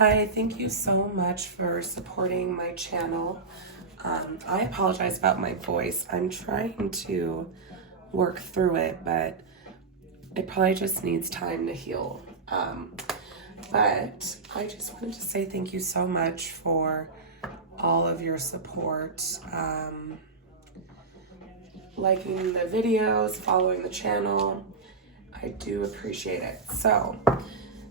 Hi, thank you so much for supporting my channel. I apologize about my voice. I'm trying to work through it, but it probably just needs time to heal. But I just wanted to say thank you so much for all of your support. Liking the videos, following the channel. I do appreciate it. So,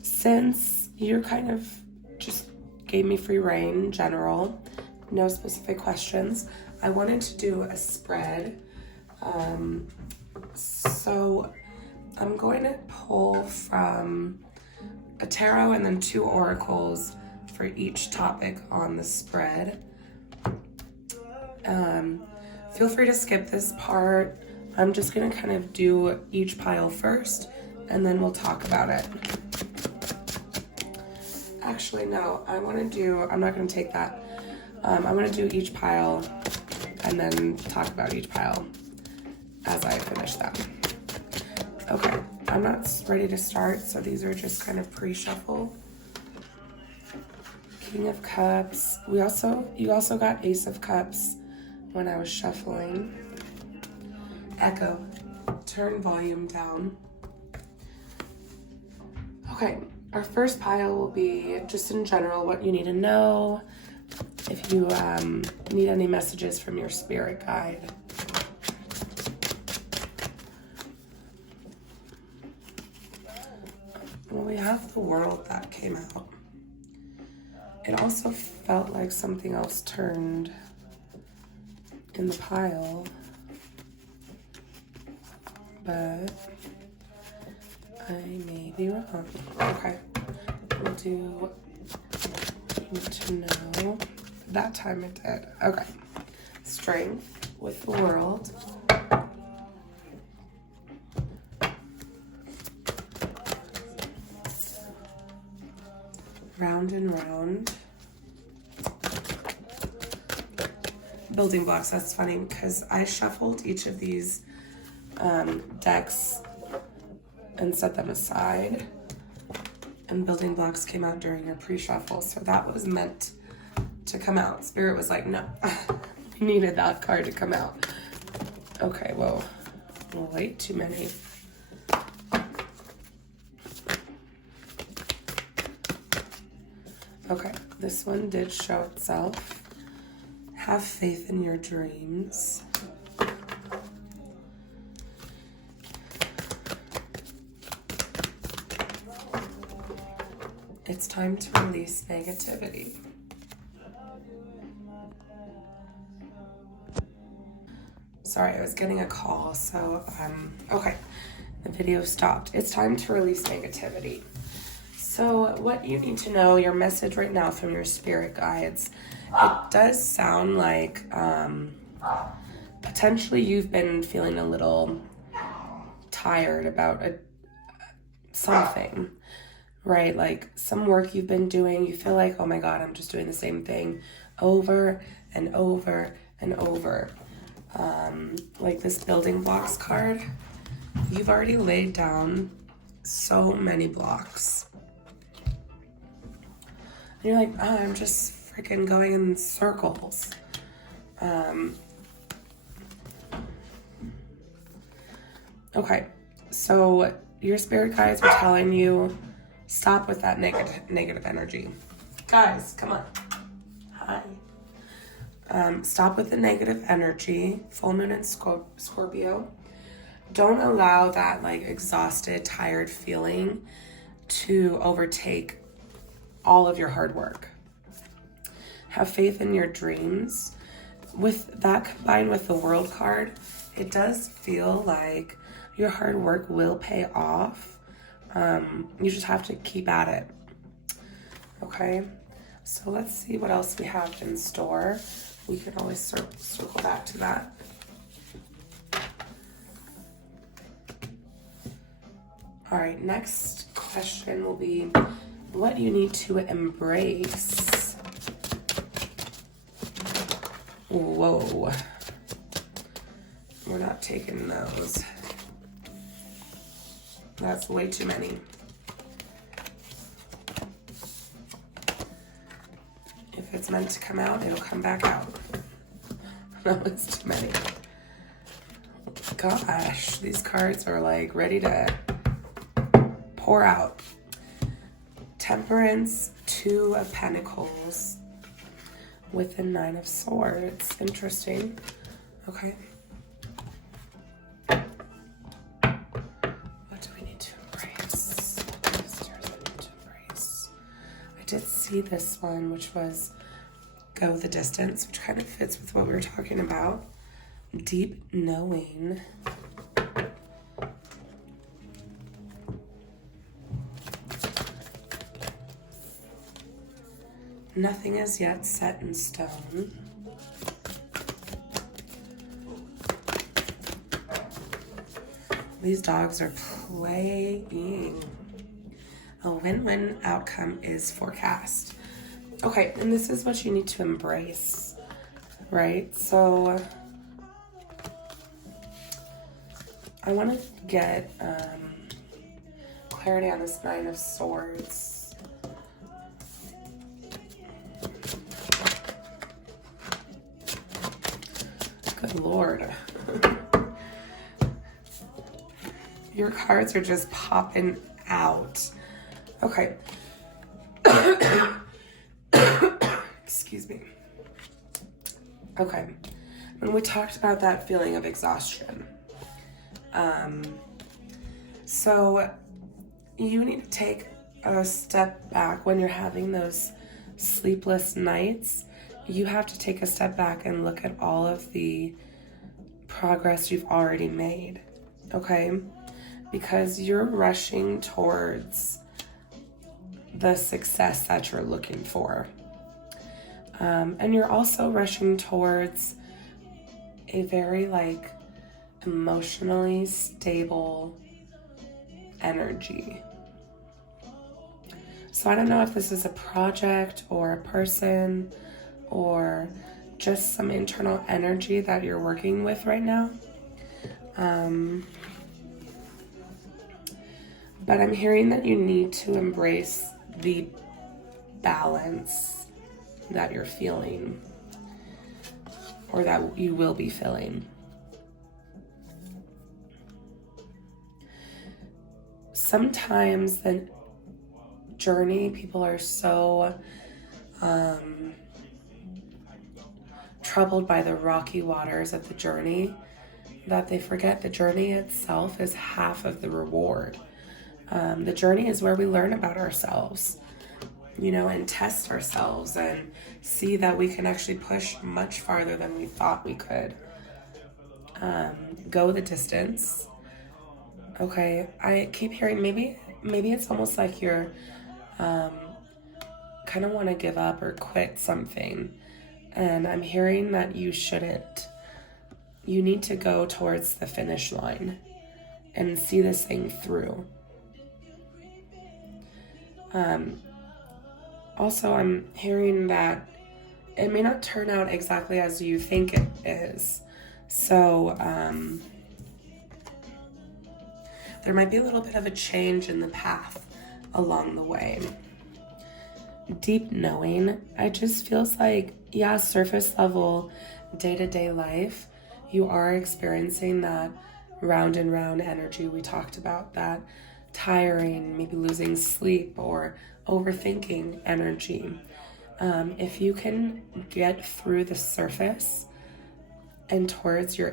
since you kind of just gave me free reign in general, no specific questions, I wanted to do a spread. So I'm going to pull from a tarot and then 2 oracles for each topic on the spread. Feel free to skip this part. I'm just gonna kind of do each pile first and then we'll talk about it. Actually, no, I'm not gonna take that. I'm gonna do each pile and then talk about each pile as I finish them. Okay, I'm not ready to start, so these are just kind of pre-shuffle. King of Cups. You also got Ace of Cups when I was shuffling. Echo. Turn volume down. Okay, our first pile will be just in general what you need to know. If you need any messages from your spirit guide. Well, we have the World that came out. It also felt like something else turned in the pile, but I may be wrong. Okay, we'll do need to know. That time it did. Okay, Strength with the World. Round and Round. Building Blocks. That's funny because I shuffled each of these decks and set them aside, and Building Blocks came out during your pre-shuffle, so that was meant to come out. Spirit was like, no, we needed that card to come out. Okay, whoa, way too many. Okay, this one did show itself. Have faith in your dreams. It's time to release negativity. Sorry, I was getting a call, so, okay, the video stopped. It's time to release negativity. So what you need to know, your message right now from your spirit guides, it does sound like potentially you've been feeling a little tired about something, right? Like some work you've been doing, you feel like, oh my God, I'm just doing the same thing over and over and over. Like this Building Blocks card, you've already laid down so many blocks. And you're like, oh, I'm just freaking going in circles. Okay, so your spirit guides are telling you, stop with that negative energy. Guys, come on. Hi. Stop with the negative energy. Full moon in Scorpio. Don't allow that like exhausted, tired feeling to overtake all of your hard work. Have faith in your dreams. With that combined with the World card, it does feel like your hard work will pay off. You just have to keep at it. Okay, so let's see what else we have in store. We can always circle back to that. All right, next question will be, what do you need to embrace? Whoa. We're not taking those. That's way too many. it's meant to come out, it'll come back out. That was too many. Gosh, these cards are like ready to pour out. Temperance, 2 of Pentacles with the 9 of Swords. Interesting. Okay. What do we need to embrace? What does Tirza need to embrace? I did see this one, which was go the distance, which kind of fits with what we were talking about. Deep knowing. Nothing is yet set in stone. These dogs are playing. A win-win outcome is forecast. Okay, and this is what you need to embrace, right? So I want to get clarity on this 9 of Swords. Good Lord. Your cards are just popping out. Okay. Excuse me. Okay. When we talked about that feeling of exhaustion, so you need to take a step back when you're having those sleepless nights. You have to take a step back and look at all of the progress you've already made, okay? Because you're rushing towards the success that you're looking for. And you're also rushing towards a very like emotionally stable energy. So I don't know if this is a project or a person or just some internal energy that you're working with right now. But I'm hearing that you need to embrace the balance that you're feeling or that you will be feeling. Sometimes the journey, people are so troubled by the rocky waters of the journey that they forget the journey itself is half of the reward. The journey is where we learn about ourselves, you know, and test ourselves and see that we can actually push much farther than we thought we could. Go the distance. Okay, I keep hearing maybe it's almost like you're kind of want to give up or quit something. And I'm hearing that you shouldn't. You need to go towards the finish line and see this thing through. Also, I'm hearing that it may not turn out exactly as you think it is. So, there might be a little bit of a change in the path along the way. Deep knowing, it just feels like, yeah, surface level, day-to-day life, you are experiencing that round and round energy we talked about, that tiring, maybe losing sleep or overthinking energy. If you can get through the surface and towards your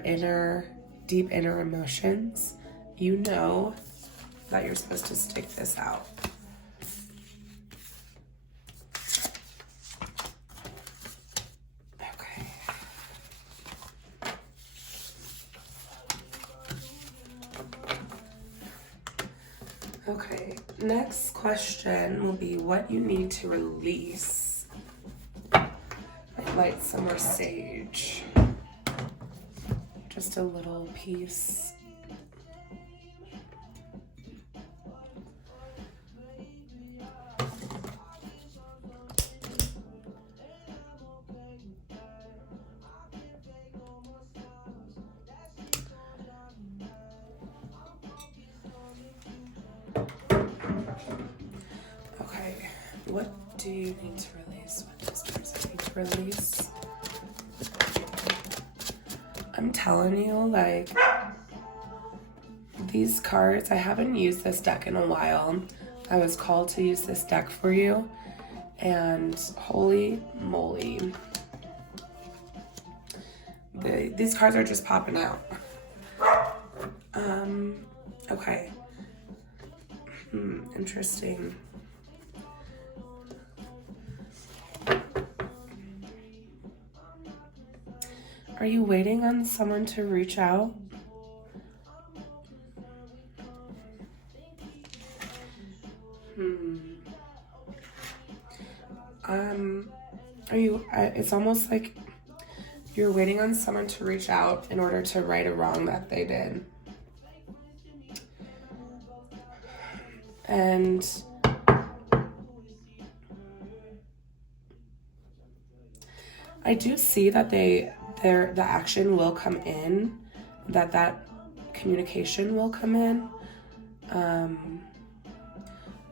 deep inner emotions, you know that you're supposed to stick this out. Okay, next question will be what you need to release. I light some more sage. Just a little piece. What do you need to release? What does person need to release? I'm telling you, like, these cards, I haven't used this deck in a while. I was called to use this deck for you, and holy moly. These cards are just popping out. Okay. Interesting. Are you waiting on someone to reach out? Are you, it's almost like you're waiting on someone to reach out in order to right a wrong that they did. And I do see that the action will come in, that communication will come in,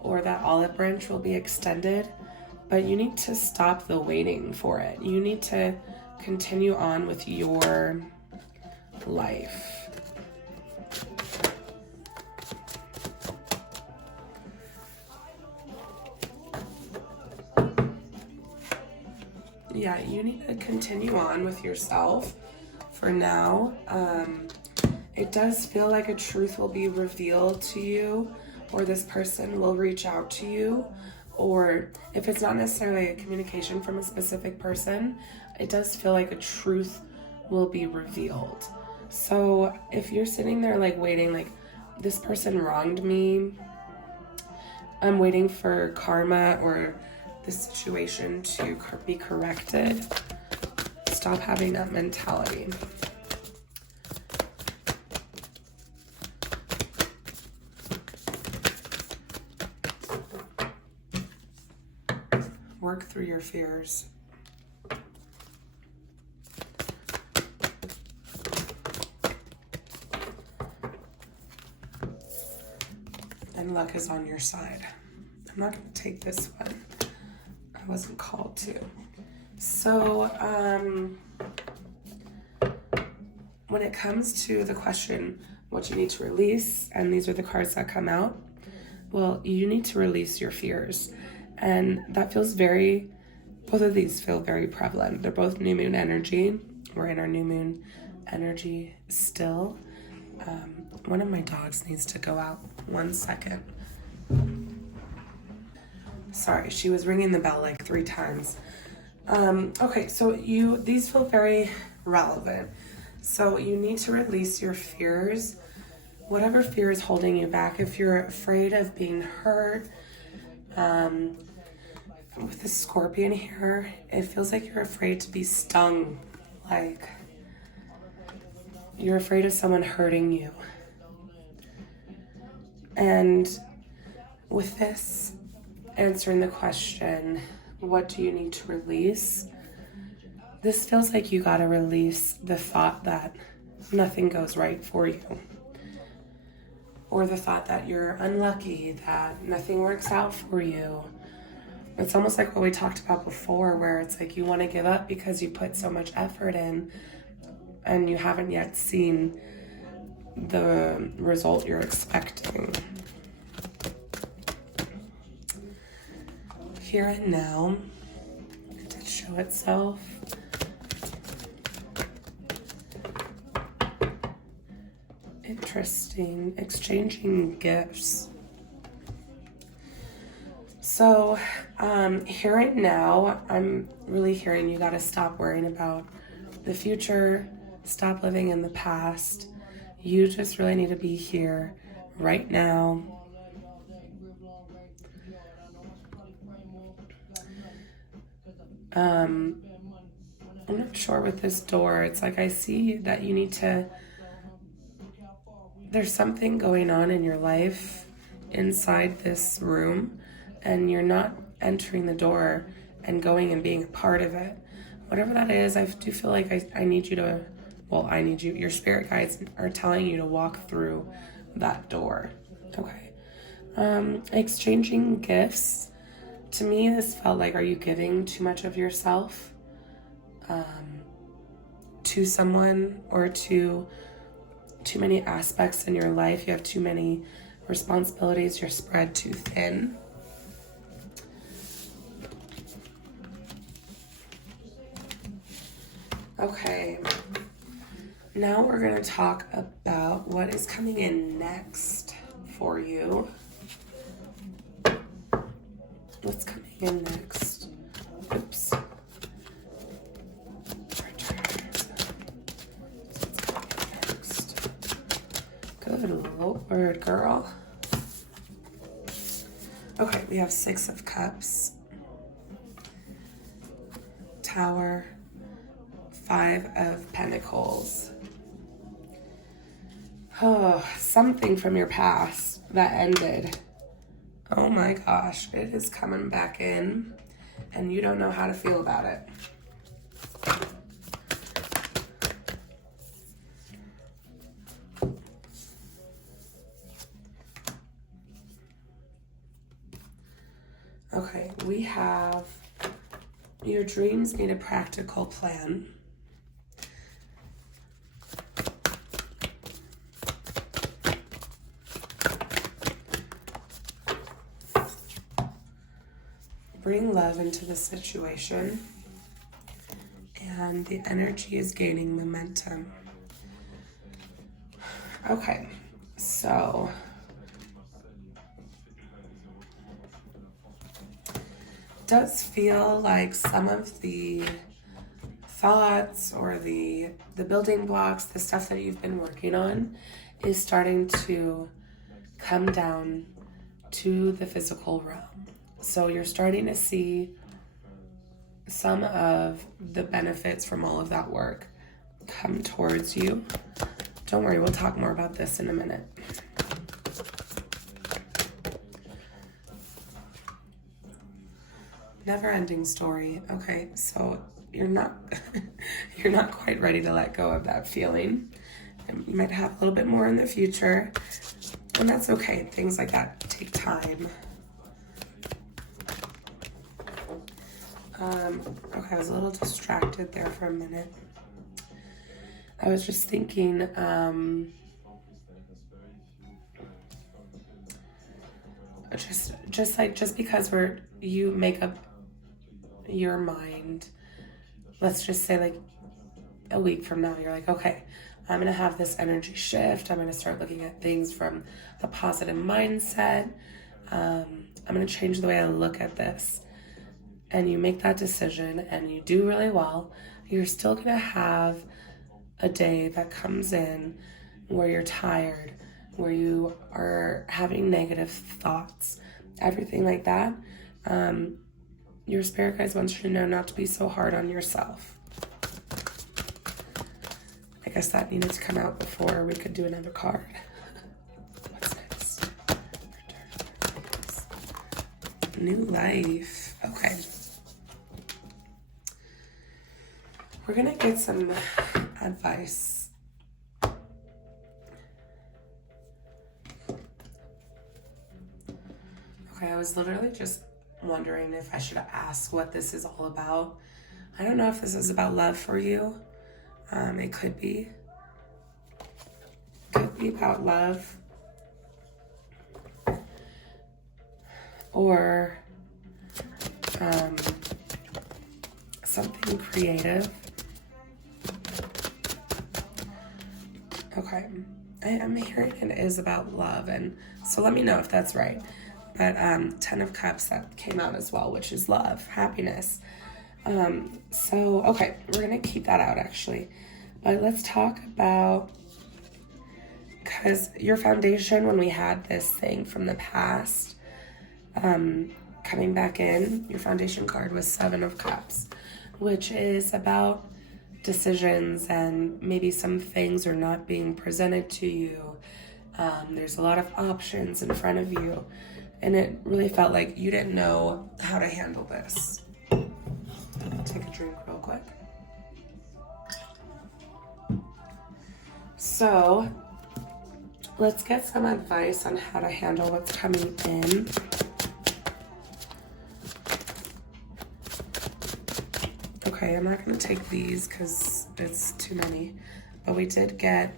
or that olive branch will be extended, but you need to stop the waiting for it. You need to continue on with your life. Yeah, you need to continue on with yourself for now. It does feel like a truth will be revealed to you, or this person will reach out to you, or if it's not necessarily a communication from a specific person, it does feel like a truth will be revealed. So if you're sitting there like waiting, like this person wronged me, I'm waiting for karma or the situation to be corrected, stop having that mentality. Work through your fears. And luck is on your side. I'm not going to take this one. I wasn't called to. So, when it comes to the question, what you need to release, and these are the cards that come out, well, you need to release your fears. And that feels both of these feel very prevalent. They're both new moon energy. We're in our new moon energy still. One of my dogs needs to go out. 1 second. Sorry, she was ringing the bell like 3 times. Okay, so these feel very relevant. So you need to release your fears. Whatever fear is holding you back. If you're afraid of being hurt, with the scorpion here, it feels like you're afraid to be stung. Like you're afraid of someone hurting you. And with this, answering the question, what do you need to release? This feels like you gotta release the thought that nothing goes right for you. Or the thought that you're unlucky, that nothing works out for you. It's almost like what we talked about before, where it's like you want to give up because you put so much effort in and you haven't yet seen the result you're expecting. Here and now, to show itself. Interesting. Exchanging gifts. So, here and now, I'm really hearing you gotta stop worrying about the future, stop living in the past. You just really need to be here right now. I'm not sure with this door. It's like I see that you need to, there's something going on in your life inside this room, and you're not entering the door and going and being a part of it. Whatever that is, I do feel like I need you to, well, I need you, your spirit guides are telling you to walk through that door. Okay. Exchanging gifts to me, this felt like, are you giving too much of yourself to someone, or to too many aspects in your life? You have too many responsibilities. You're spread too thin. Okay, now we're going to talk about what is coming in next for you. What's coming in next? Oops. Good Lord, girl. Okay, we have 6 of Cups, Tower, 5 of Pentacles. Oh, something from your past that ended. Oh my gosh, it is coming back in, and you don't know how to feel about it. Okay, we have your dreams need a practical plan. Bring love into the situation, and the energy is gaining momentum. Okay, so does feel like some of the thoughts or the building blocks, the stuff that you've been working on, is starting to come down to the physical realm. So you're starting to see some of the benefits from all of that work come towards you. Don't worry, we'll talk more about this in a minute. Never-ending story. Okay, so you're not you're not quite ready to let go of that feeling. And you might have a little bit more in the future, and that's okay. Things like that take time. Okay, I was a little distracted there for a minute. I was just thinking, just because you make up your mind, let's just say like a week from now, you're like, okay, I'm gonna have this energy shift. I'm gonna start looking at things from a positive mindset. I'm gonna change the way I look at this. And you make that decision and you do really well, you're still gonna have a day that comes in where you're tired, where you are having negative thoughts, everything like that. Your spirit guides want you to know not to be so hard on yourself. I guess that needed to come out before we could do another card. What's next? New life. Okay. We're gonna get some advice. Okay, I was literally just wondering if I should ask what this is all about. I don't know if this is about love for you. It could be. Could be about love. Or something creative. Okay, I'm hearing it is about love, and so let me know if that's right. But 10 of Cups, that came out as well, which is love, happiness. So, okay, we're going to keep that out, actually. But let's talk about, because your foundation, when we had this thing from the past, coming back in, your foundation card was 7 of Cups, which is about decisions, and maybe some things are not being presented to you. There's a lot of options in front of you, and it really felt like you didn't know how to handle this. Take a drink real quick. So let's get some advice on how to handle what's coming in. Okay, I'm not going to take these because it's too many. But we did get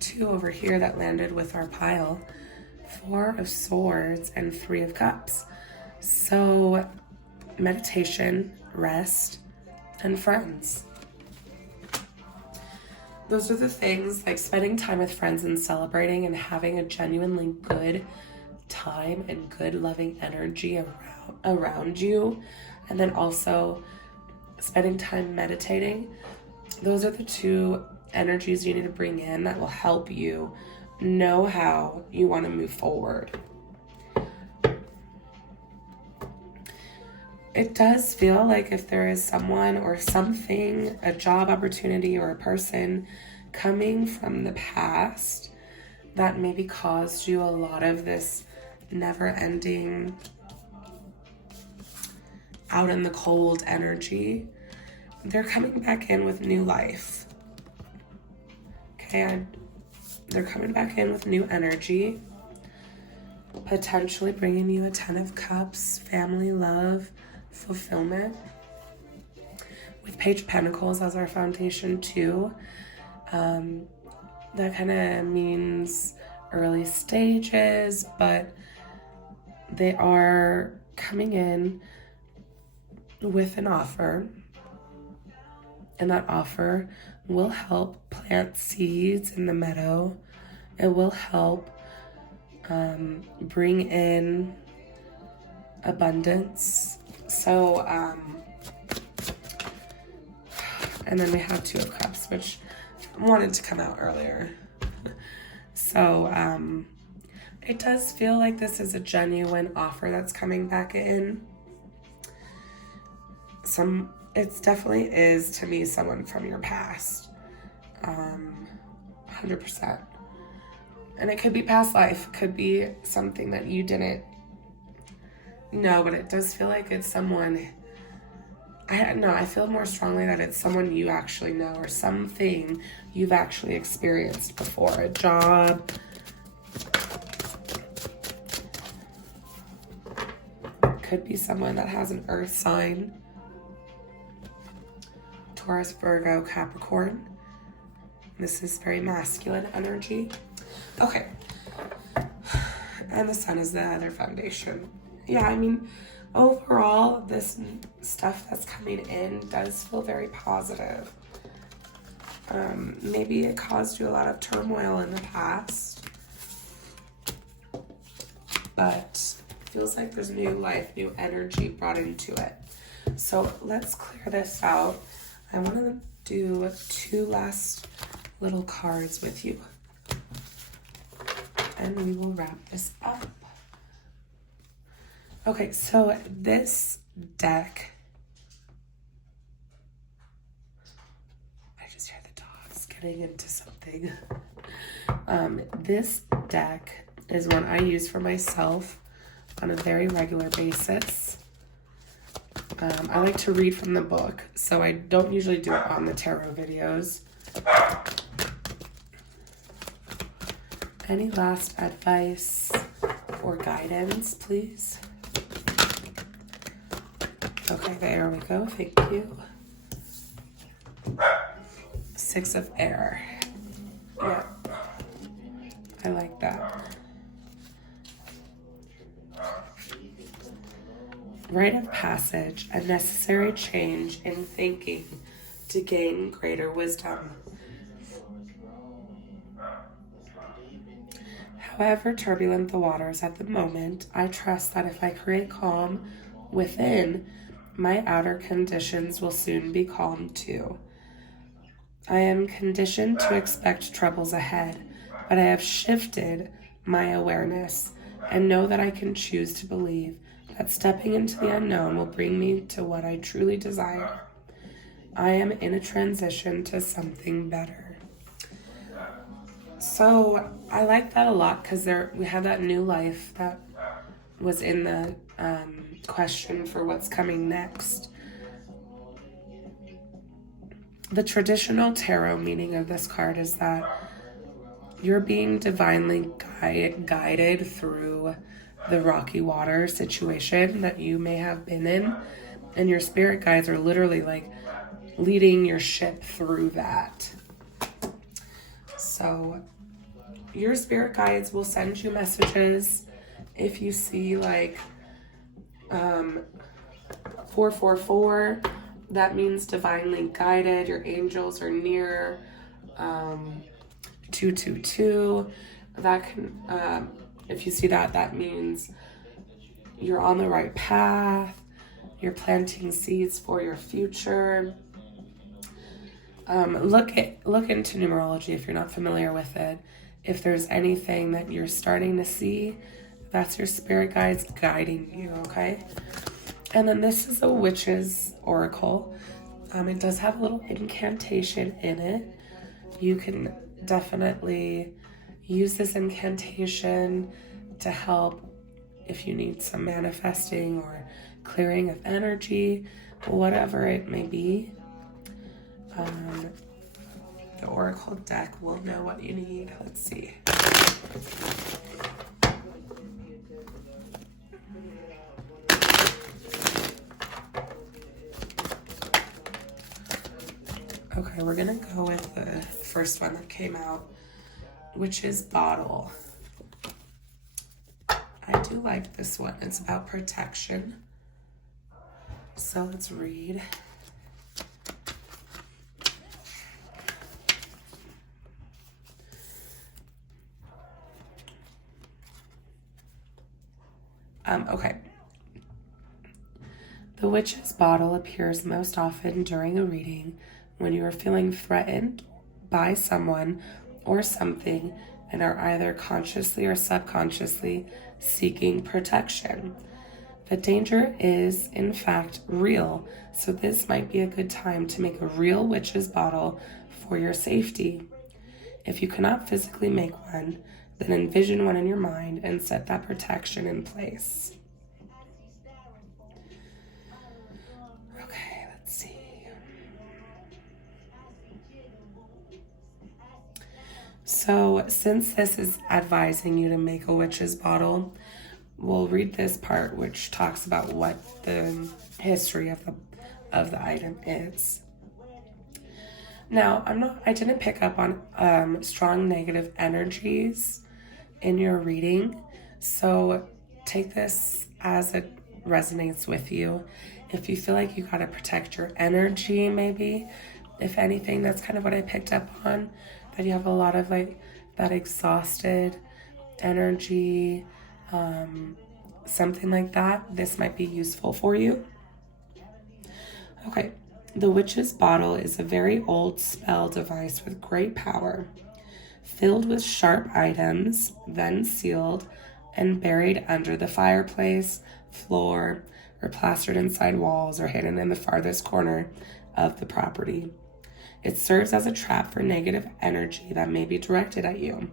2 over here that landed with our pile. 4 of Swords and 3 of Cups. So, meditation, rest, and friends. Those are the things, like spending time with friends and celebrating and having a genuinely good time and good loving energy around you. And then also spending time meditating. Those are the 2 energies you need to bring in that will help you know how you want to move forward. It does feel like if there is someone or something, a job opportunity or a person coming from the past that maybe caused you a lot of this never-ending out in the cold energy, they're coming back in with new life. Okay, they're coming back in with new energy, potentially bringing you a 10 of Cups, family, love, fulfillment. With Page of Pentacles as our foundation too, that kind of means early stages, but they are coming in with an offer, and that offer will help plant seeds in the meadow. It will help bring in abundance. So, and then we have 2 of Cups, which wanted to come out earlier. So, it does feel like this is a genuine offer that's coming back in. It definitely is, to me, someone from your past. 100%. And it could be past life. It could be something that you didn't know, but it does feel like it's someone. I feel more strongly that it's someone you actually know or something you've actually experienced before. A job. Could be someone that has an earth sign. Taurus, Virgo, Capricorn. This is very masculine energy. Okay. And the Sun is the other foundation. Yeah, I mean, overall, this stuff that's coming in does feel very positive. Maybe it caused you a lot of turmoil in the past, but it feels like there's new life, new energy brought into it. So let's clear this out. I want to do 2 last little cards with you, and we will wrap this up. Okay, so this deck, I just hear the dogs getting into something. This deck is one I use for myself on a very regular basis. I like to read from the book, so I don't usually do it on the tarot videos. Any last advice or guidance, please? Okay, there we go. Thank you. 6 of Air. Yeah, I like that. Rite of passage, a necessary change in thinking to gain greater wisdom. However turbulent the waters at the moment, I trust that if I create calm within, my outer conditions will soon be calm too. I am conditioned to expect troubles ahead, but I have shifted my awareness and know that I can choose to believe that stepping into the unknown will bring me to what I truly desire. I am in a transition to something better. So I like that a lot because we have that new life that was in the question for what's coming next. The traditional tarot meaning of this card is that you're being divinely guided through the rocky water situation that you may have been in, And your spirit guides are literally like leading your ship through that. So your spirit guides will send you messages if you see like 444. That means divinely guided. Your angels are near. 222. That can, if you see that, that means you're on the right path. You're planting seeds for your future. Look into numerology if you're not familiar with it. If there's anything that you're starting to see, that's your spirit guides guiding you, okay? And then this is a witch's oracle. It does have a little incantation in it. You can definitely use this incantation to help if you need some manifesting or clearing of energy, whatever it may be. The oracle deck will know what you need. Let's see. Okay, we're gonna go with the first one that came out, which is Bottle. I do like this one. It's about protection. So let's read. Okay. The witch's bottle appears most often during a reading when you are feeling threatened by someone or something and are either consciously or subconsciously seeking protection. The danger is, in fact, real, so this might be a good time to make a real witch's bottle for your safety. If you cannot physically make one, then envision one in your mind and set that protection in place. Okay, let's see. So, since this is advising you to make a witch's bottle, we'll read this part which talks about what the history of the item is. Now, I didn't pick up on strong negative energies in your reading, so take this as it resonates with you. If you feel like you gotta protect your energy, maybe, if anything, that's kind of what I picked up on, that you have a lot of like that exhausted energy, something like that. This might be useful for you. Okay, the witch's bottle is a very old spell device with great power, filled with sharp items, then sealed and buried under the fireplace, floor, or plastered inside walls or hidden in the farthest corner of the property. It serves as a trap for negative energy that may be directed at you.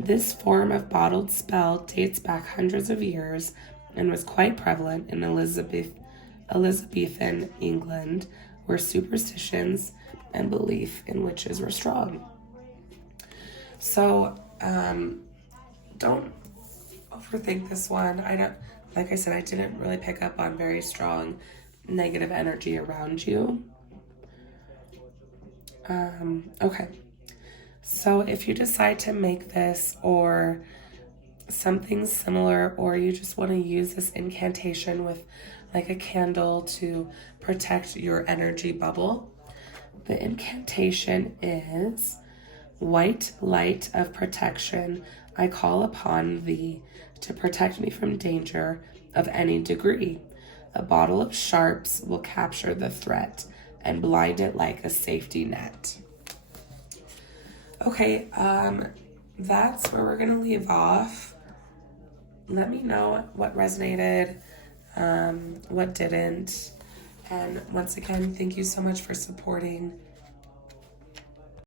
This form of bottled spell dates back hundreds of years and was quite prevalent in Elizabethan England, where superstitions and belief in witches were strong. So, don't overthink this one. Like I said, I didn't really pick up on very strong negative energy around you. Okay. So if you decide to make this or something similar, or you just want to use this incantation with like a candle to protect your energy bubble, the incantation is, "White light of protection, I call upon thee to protect me from danger of any degree. A bottle of sharps will capture the threat and blind it like a safety net." Okay, that's where we're gonna leave off. Let me know what resonated, what didn't. And once again, thank you so much for supporting